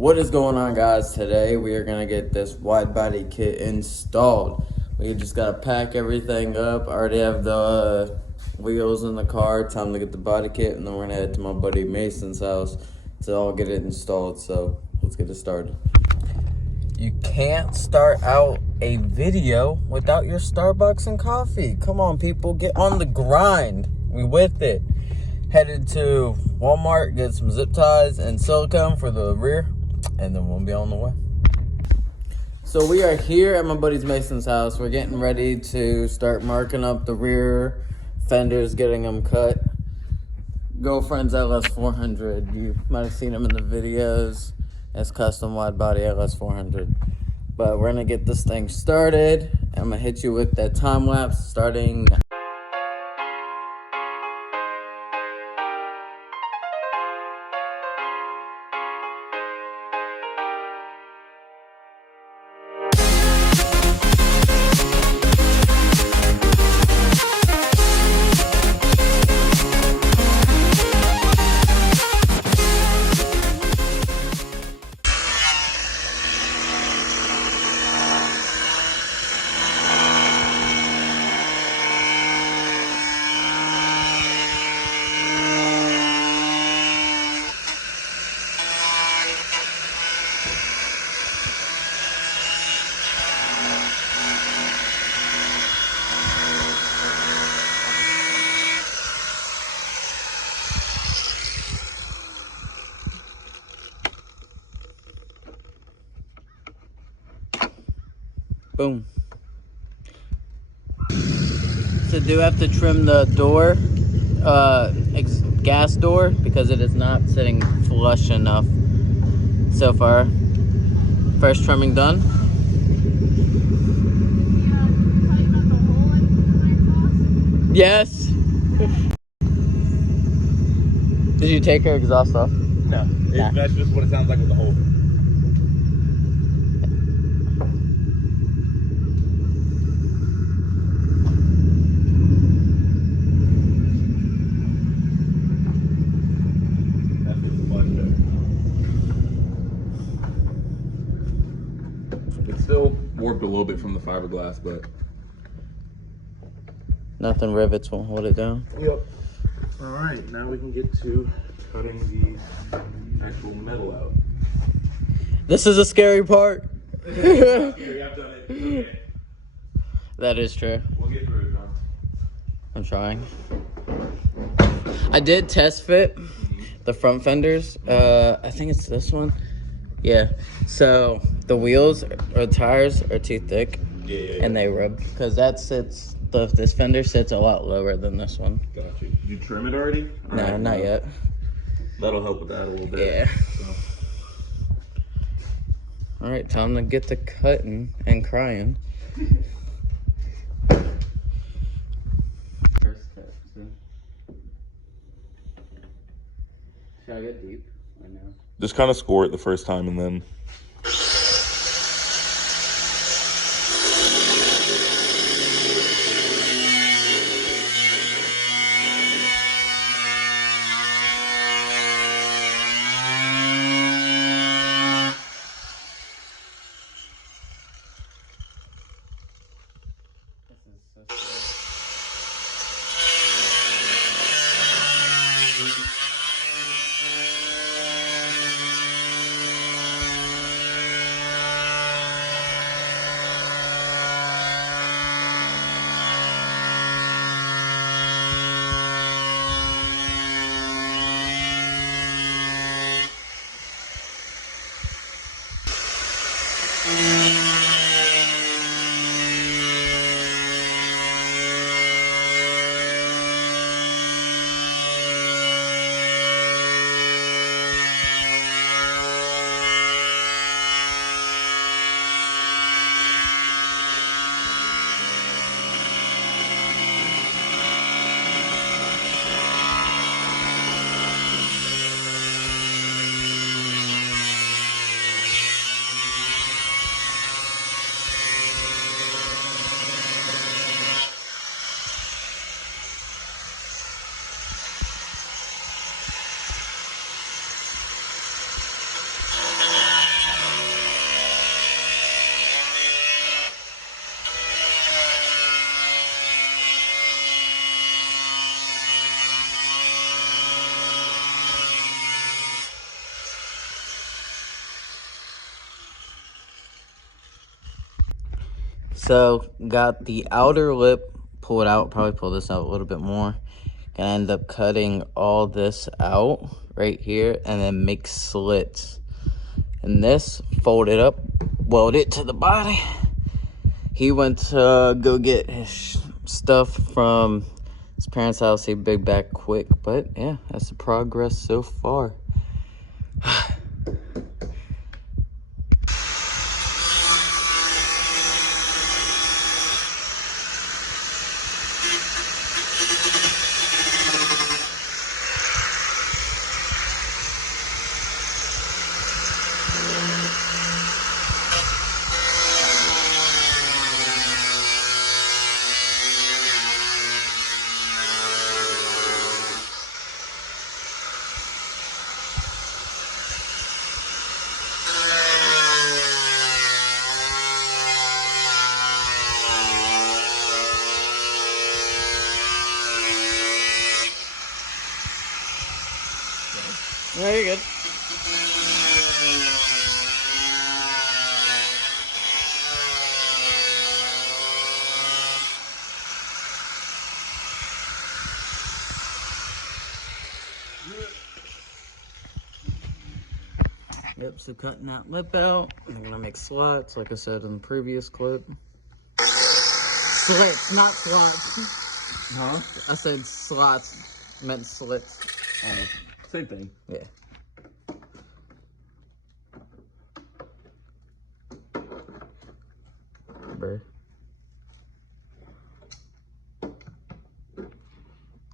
What is going on, guys? Today we are gonna get this wide body kit installed. We just gotta pack everything up. I already have the wheels in the car. Time to get the body kit, and then we're gonna head to my buddy Mason's house to all get it installed. So let's get it started. You can't start out a video without your Starbucks and coffee. Come on, people, get on the grind. We with it. Headed to Walmart, get some zip ties and silicone for the rear, and then we'll be on the way. So we are here at my buddy's Mason's house. We're getting ready to start marking up the rear fenders, getting them cut. Girlfriend's LS400. You might have seen him in the videos. It's custom wide body LS400. But we're gonna get this thing started. I'm gonna hit you with that time lapse starting now. Boom. So do have to trim the door, gas door, because it is not sitting flush enough so far. First trimming done. Yes. Did you take her exhaust off? No. That's just what it sounds like with the hole. It's still warped a little bit from the fiberglass, but Nothing rivets won't hold it down. yep. All right, now we can get to cutting the actual metal out. This is a scary part. I've done it. Okay. That is true. We'll get through it, John. I'm trying. I did test fit the front fenders. I think it's this one. Yeah. So the wheels or tires are too thick, and they rub because this fender sits a lot lower than this one. Got you. Did you trim it already? No, Right, not yet. That'll help with that a little bit. Yeah. So. All right, time to get to cutting and crying. First cut. So. Should I get deep? I know. Just kind of score it the first time and then. So got the outer lip pulled out, probably pull this out a little bit more. Gonna end up cutting all this out right here and then make slits. And this, fold it up, weld it to the body. He went to go get his stuff from his parents' house. He big back quick, but yeah, that's the progress so far. Yeah, you're good. Yep, so cutting that lip out. I'm gonna make slots, like I said in the previous clip. Slits, not slots. Huh? I said slots, meant slits. Oh, same thing. Yeah. Bruh.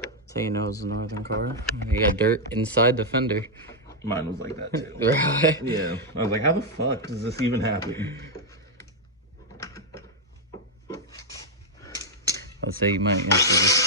That's how you know it's a northern car. You got dirt inside the fender. Mine was like that too. Right? Yeah. I was like, how the fuck does this even happen? Let's say you might answer this.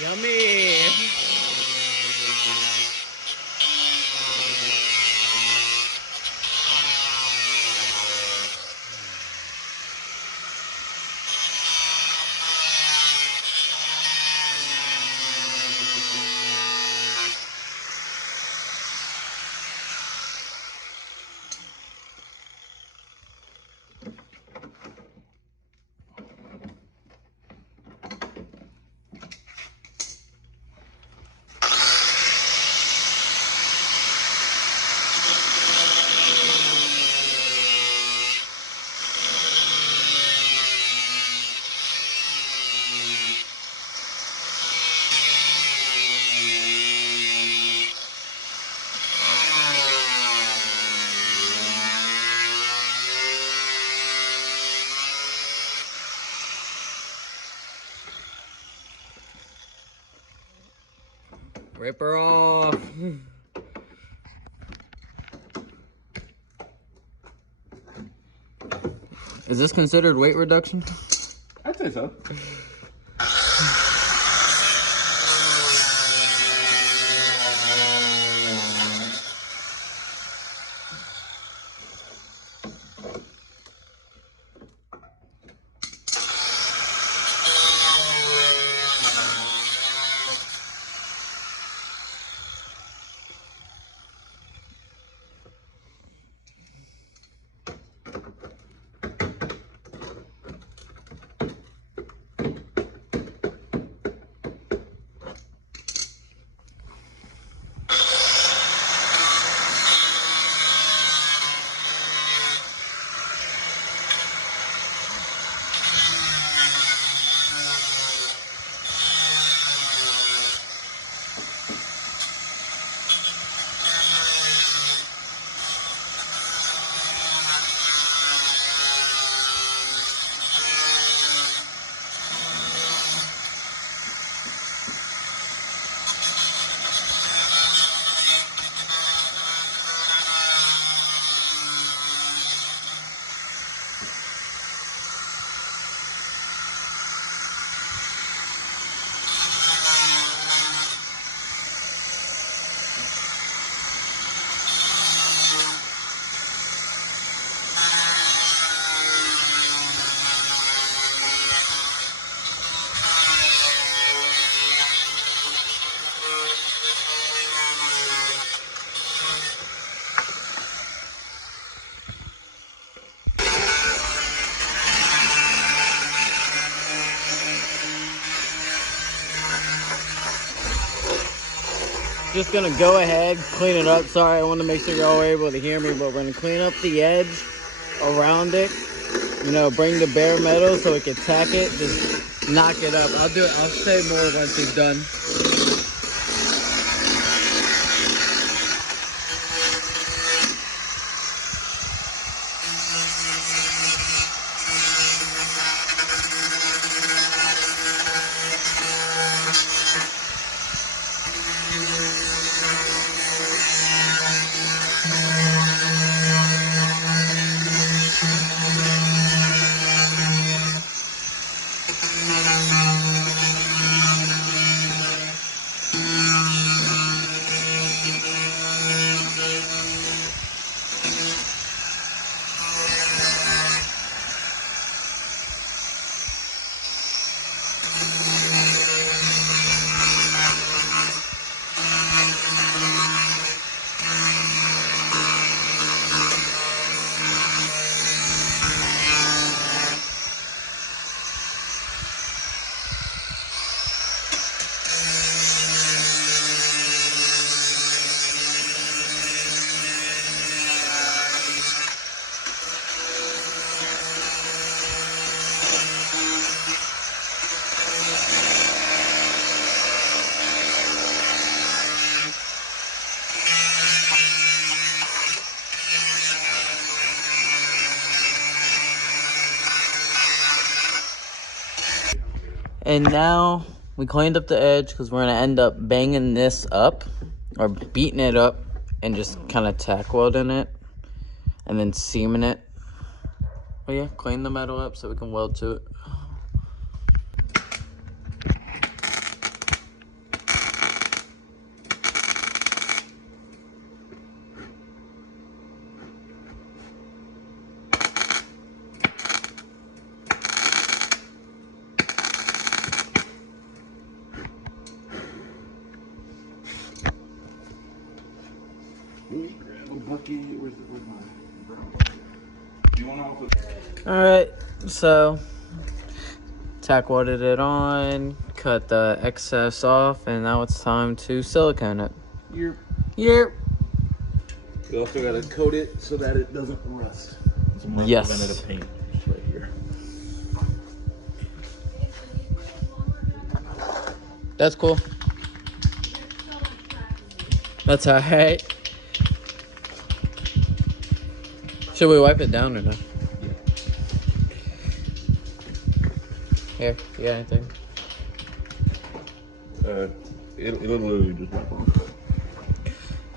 Yummy! Rip her off. Is this considered weight reduction? I'd say so. just gonna go ahead, clean it up. Sorry, I want to make sure y'all were able to hear me, but we're gonna clean up the edge around it. You know, bring the bare metal so it can tack it. Just knock it up. I'll say more once it's done. And now we cleaned up the edge because we're going to end up banging this up or beating it up and just kind of tack welding it and then seaming it. Oh yeah, clean the metal up so we can weld to it. Alright, so tack welded it on, cut the excess off, and now it's time to silicone it. Yep. Yep. We also gotta coat it so that it doesn't rust. Some rust Yes. preventative paint just right here. That's cool. That's alright. Should we wipe it down or no? Here, you got anything? It'll literally just wipe off.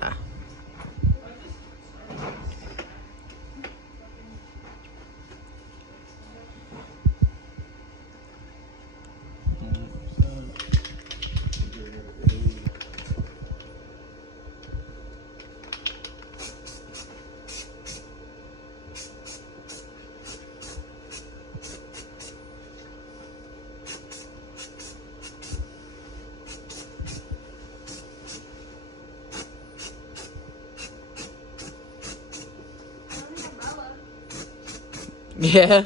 Ah. Yeah.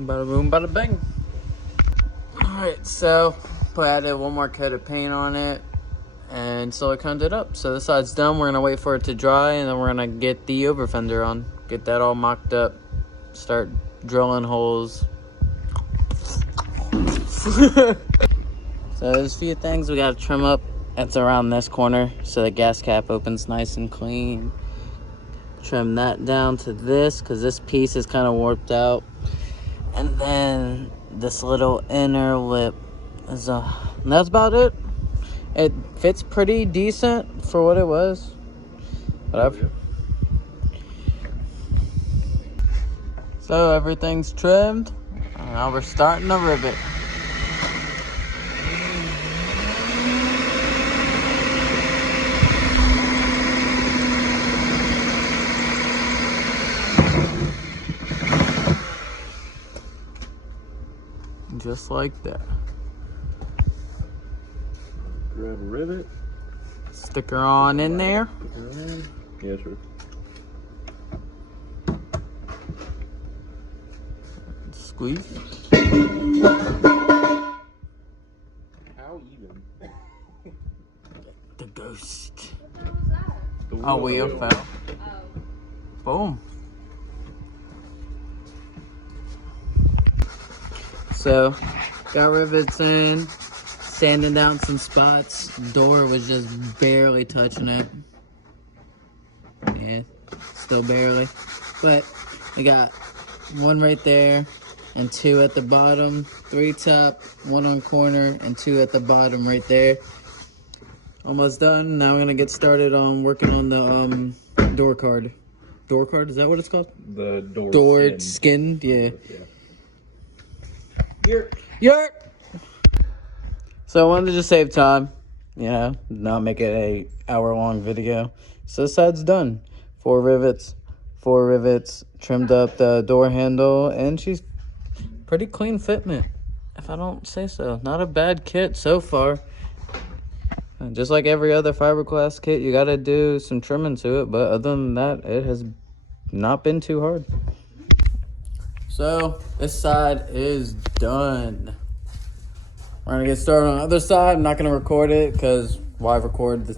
Bada boom, bada bang. Alright, so we added one more coat of paint on it and siliconed it up. So this side's done. We're gonna wait for it to dry and then we're gonna get the over fender on. Get that all mocked up. Start drilling holes. So there's a few things we gotta trim up. That's around this corner so the gas cap opens nice and clean. Trim that down to this because this piece is kind of warped out. And then this little inner lip is and that's about it. It fits pretty decent for what it was. Whatever. So everything's trimmed. And now we're starting to rivet. Just like that. grab a rivet. Stick her on in there. Yeah, sure. Squeeze. How even? The ghost. The Oh, wheel fell. Boom. So, got rivets in, sanding down some spots. Door was just barely touching it. Yeah, still barely. But we got one right there and two at the bottom, three top, one on corner, and two at the bottom right there. Almost done. Now we're gonna get started on working on the door card. Door card, is that what it's called? The Door skin, yeah. Yerp. So I wanted to just save time, you know, not make it a hour-long video. So this side's done. Four rivets, trimmed up the door handle, and she's pretty clean fitment, if I don't say so. Not a bad kit so far. And just like every other fiberglass kit, you gotta do some trimming to it, but other than that, it has not been too hard. So this side is done. We're gonna get started on the other side. I'm not gonna record it because why record the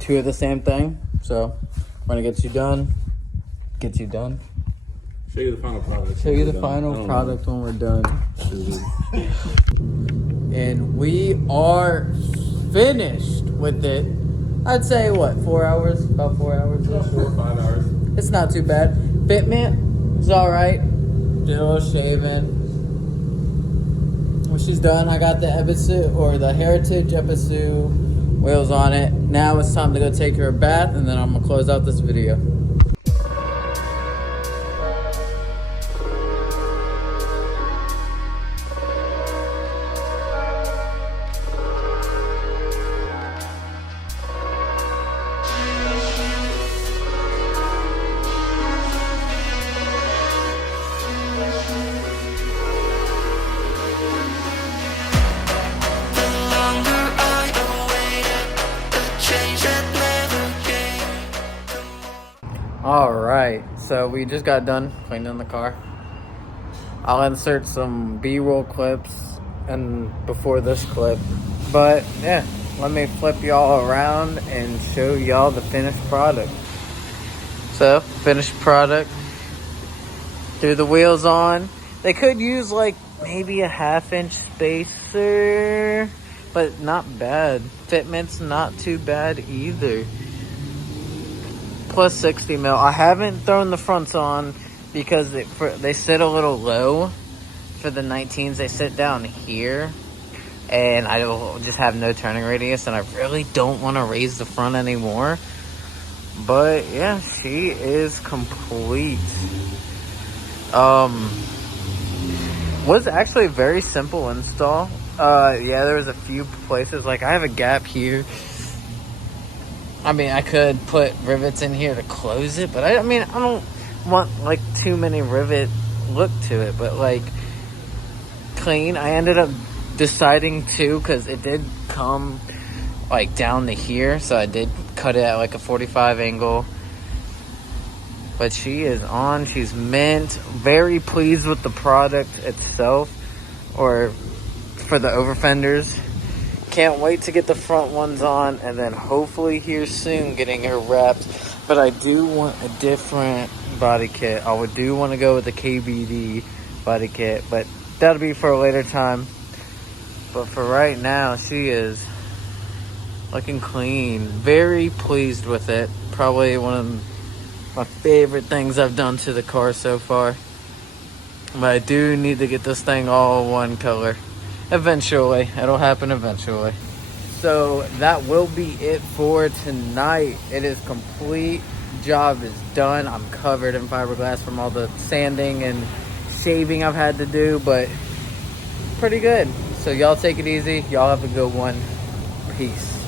two of the same thing? So we're gonna get you done. Show you the final product. Show you the final product when we're done. And we are finished with it. I'd say what, 4 hours? About 4 hours. 4 or 5 hours. It's not too bad. Fitment is all right. Did a little shaving. When she's done, I got the Ebisu or the Heritage Ebisu wheels on it. Now it's time to go take her a bath, and then I'm gonna close out this video. Alright, so we just got done cleaning the car. I'll insert some B-roll clips and before this clip. But yeah, let me flip y'all around and show y'all the finished product. So, finished product. Threw the wheels on. They could use like maybe a 1/2 inch spacer, but not bad. Fitment's not too bad either. Plus 60 mil. I haven't thrown the fronts on because they sit a little low for the 19s. They sit down here, and I just have no turning radius, and I really don't want to raise the front anymore. But yeah, she is complete. Was actually a very simple install. Yeah, there was a few places, like I have a gap here. I mean, I could put rivets in here to close it, but I mean, I don't want like too many rivet look to it, but like clean. I ended up deciding to, because it did come like down to here, so I did cut it at like a 45 angle. But she is on, she's mint. Very pleased with the product itself, or for the over fenders. Can't wait to get the front ones on, and then hopefully here soon getting her wrapped. But I do want a different body kit. I do want to go with the KBD body kit, but that'll be for a later time. But for right now, she is looking clean. Very pleased with it. Probably one of my favorite things I've done to the car so far. But I do need to get this thing all one color. Eventually. It'll happen eventually. So that will be it for tonight. It is complete. Job is done. I'm covered in fiberglass from all the sanding and shaving I've had to do, but pretty good. So y'all take it easy. Y'all have a good one. Peace.